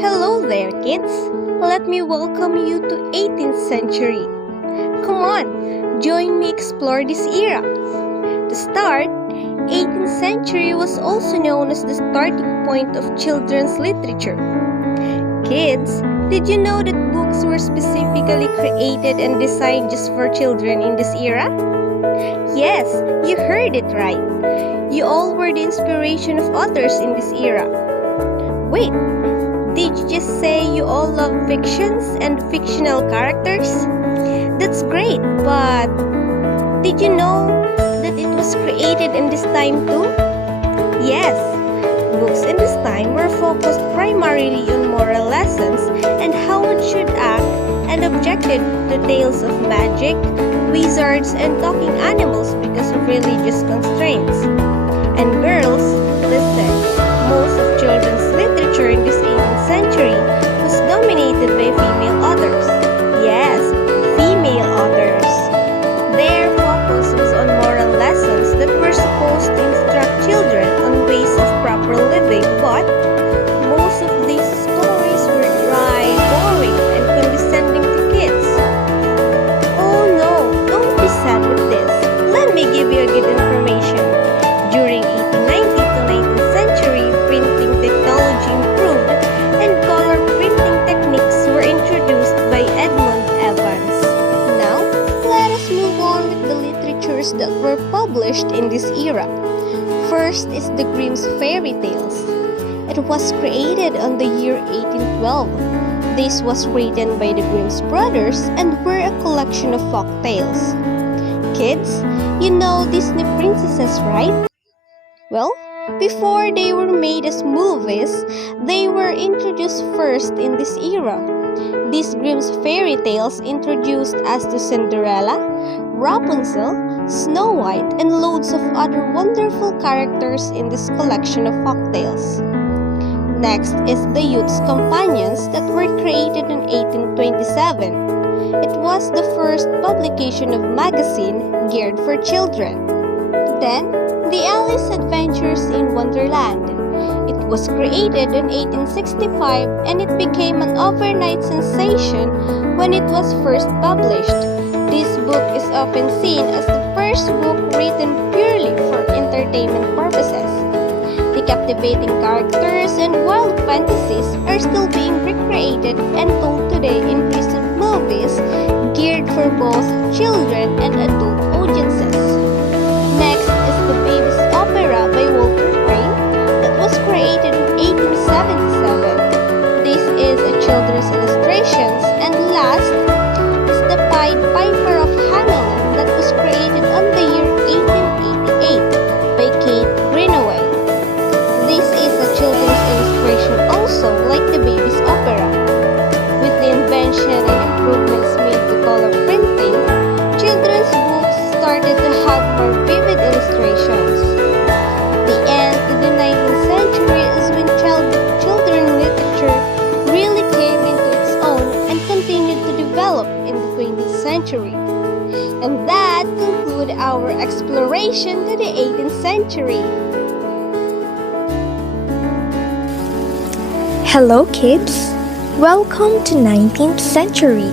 Hello there, kids. Let me welcome you to 18th century. Come on, join me explore this era. To start, 18th century was also known as the starting point of children's literature. Kids, did you know that books were specifically created and designed just for children in this era? Yes, you heard it right. You all were the inspiration of authors in this era. Wait, did you just say you all love fictions and fictional characters? That's great, but did you know that it was created in this time too? Yes, books in this time were focused primarily on moral lessons and how one should act and objected to tales of magic, wizards, and talking animals because of religious constraints. And girls, listen, most of children's literature in this 18th century was dominated by female authors. Yes, female authors. Their focus was on moral lessons that were supposed to instruct children on ways of proper living, but most of these stories were dry, boring, and condescending to kids. Oh no, don't be sad with this. Let me give you a good information. During 1890 to 19th century, printing technology improved and color printing techniques were introduced by Edmund Evans. Now, let us move on with the literatures that were published in this era. First is the Grimm's Fairy Tales. It was created on the year 1812. This was written by the Grimm's brothers and were a collection of folk tales. Kids, you know Disney princesses, right? Well, before they were made as movies, they were introduced first in this era. These Grimm's fairy tales introduced us to Cinderella, Rapunzel, Snow White, and loads of other wonderful characters in this collection of folktales. Next is the Youth's Companions that were created in 1827. It was the first publication of magazine geared for children. Then, the Alice Adventures in Wonderland. It was created in 1865 and it became an overnight sensation when it was first published. This book is often seen as the first book written purely for entertainment purposes. The captivating characters and wild fantasies are still being recreated and told today in recent movies geared for both children and adult audiences. Next is The Baby's Opera by Walter Crane that was created in 1877. This is a children's illustrations. And last is The Pied Piper of Hamelin that was created on the year 1888 by Kate Greenaway. This is a children's illustration also like The Baby's Opera. With the invention and improvements made to color printing, children's books started to have more vivid illustrations. The end of the 19th century is when children's literature really came into its own and continued to develop in the 20th century. And that concludes our exploration to the 18th century. Hello kids! Welcome to 19th century.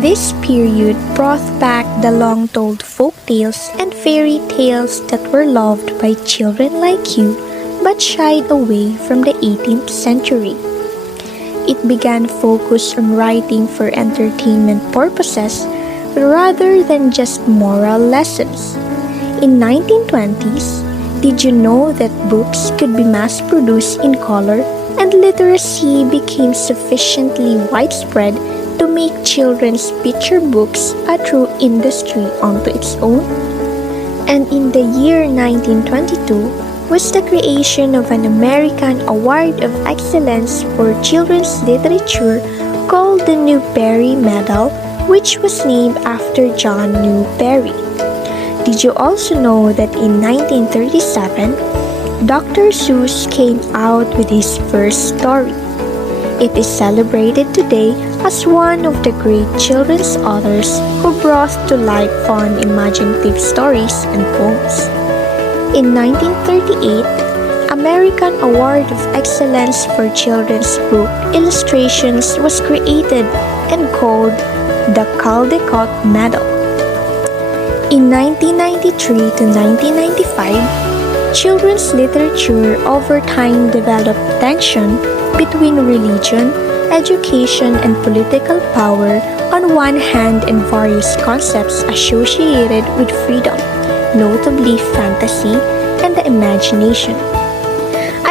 This period brought back the long-told folk tales and fairy tales that were loved by children like you but shied away from the 18th century. It began focus on writing for entertainment purposes rather than just moral lessons. In 1920s, did you know that books could be mass-produced in color and literacy became sufficiently widespread to make children's picture books a true industry unto its own? And in the year 1922 was the creation of an American Award of Excellence for Children's Literature called the Newbery Medal, which was named after John Newbery. Did you also know that in 1937, Dr. Seuss came out with his first story? It is celebrated today as one of the great children's authors who brought to life fun imaginative stories and poems. In 1938, a American Award of Excellence for Children's Book Illustrations was created and called the Caldecott Medal. In 1993 to 1995, children's literature over time developed tension between religion, education, and political power on one hand and various concepts associated with freedom, notably fantasy and the imagination.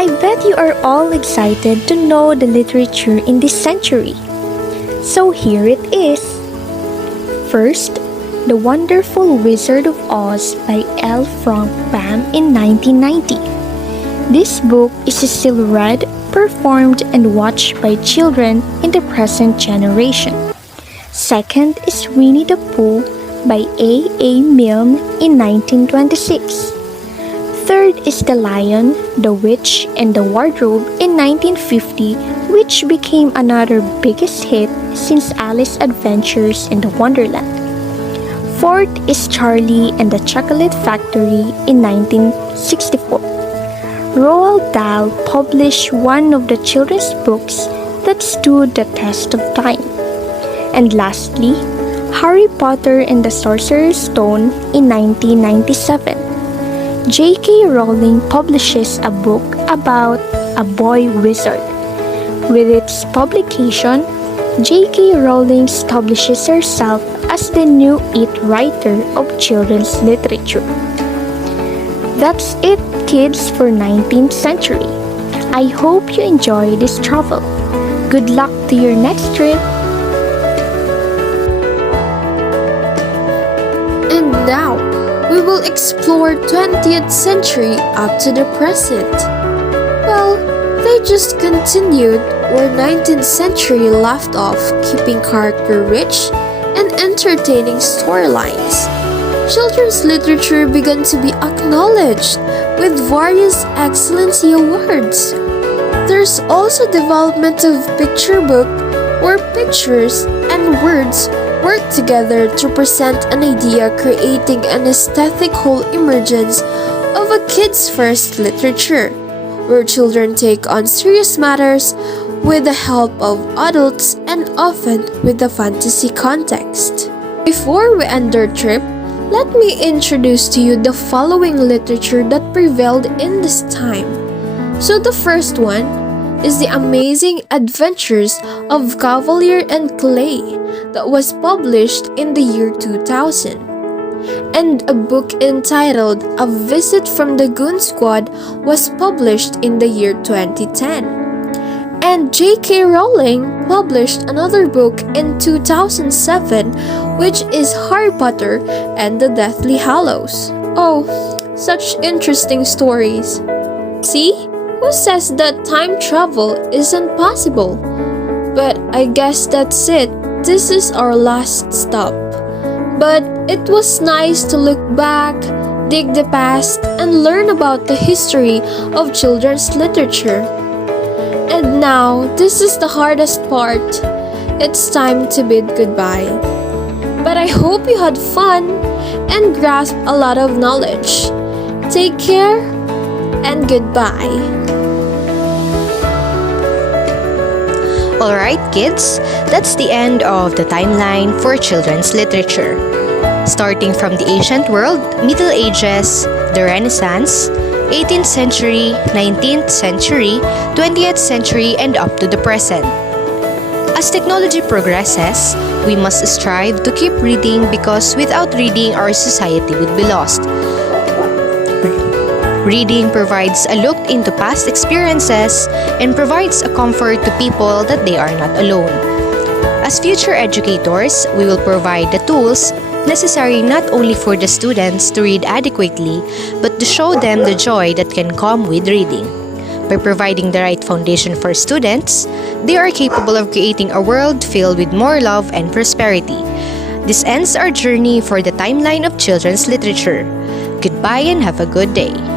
I bet you are all excited to know the literature in this century. So here it is. First, The Wonderful Wizard of Oz by L. Frank Baum in 1990. This book is still read, performed, and watched by children in the present generation. Second is Winnie the Pooh by A. A. Milne in 1926. Third is The Lion, the Witch, and the Wardrobe in 1950, which became another biggest hit since Alice's Adventures in the Wonderland. Fourth is Charlie and the Chocolate Factory in 1964. Roald Dahl published one of the children's books that stood the test of time. And lastly, Harry Potter and the Sorcerer's Stone in 1997. J.K. Rowling publishes a book about a boy wizard. With its publication, J.K. Rowling establishes herself as the new it writer of children's literature. That's it, kids, for 19th century. I hope you enjoy this travel. Good luck to your next trip. And now, we will explore 20th century up to the present. Well, they just continued where 19th century left off, keeping character rich and entertaining storylines. Children's literature began to be acknowledged with various excellency awards. There's also development of picture book where pictures and words work together to present an idea, creating an aesthetic whole emergence of a kid's first literature, where children take on serious matters with the help of adults and often with the fantasy context. Before we end our trip, let me introduce to you the following literature that prevailed in this time. So the first one is The Amazing Adventures of Cavalier and Clay that was published in the year 2000. And a book entitled A Visit from the Goon Squad was published in the year 2010. And J.K. Rowling published another book in 2007, which is Harry Potter and the Deathly Hallows. Oh, such interesting stories. See? Who says that time travel isn't possible? But I guess that's it. This is our last stop. But it was nice to look back, dig the past, and learn about the history of children's literature. And now, this is the hardest part. It's time to bid goodbye. But I hope you had fun and grasped a lot of knowledge. Take care and goodbye. Alright kids, that's the end of the timeline for children's literature. Starting from the ancient world, Middle Ages, the Renaissance, 18th century, 19th century, 20th century, and up to the present. As technology progresses, we must strive to keep reading because without reading, our society would be lost. Reading provides a look into past experiences and provides a comfort to people that they are not alone. As future educators, we will provide the tools necessary not only for the students to read adequately, but to show them the joy that can come with reading. By providing the right foundation for students, they are capable of creating a world filled with more love and prosperity. This ends our journey for the timeline of children's literature. Goodbye and have a good day.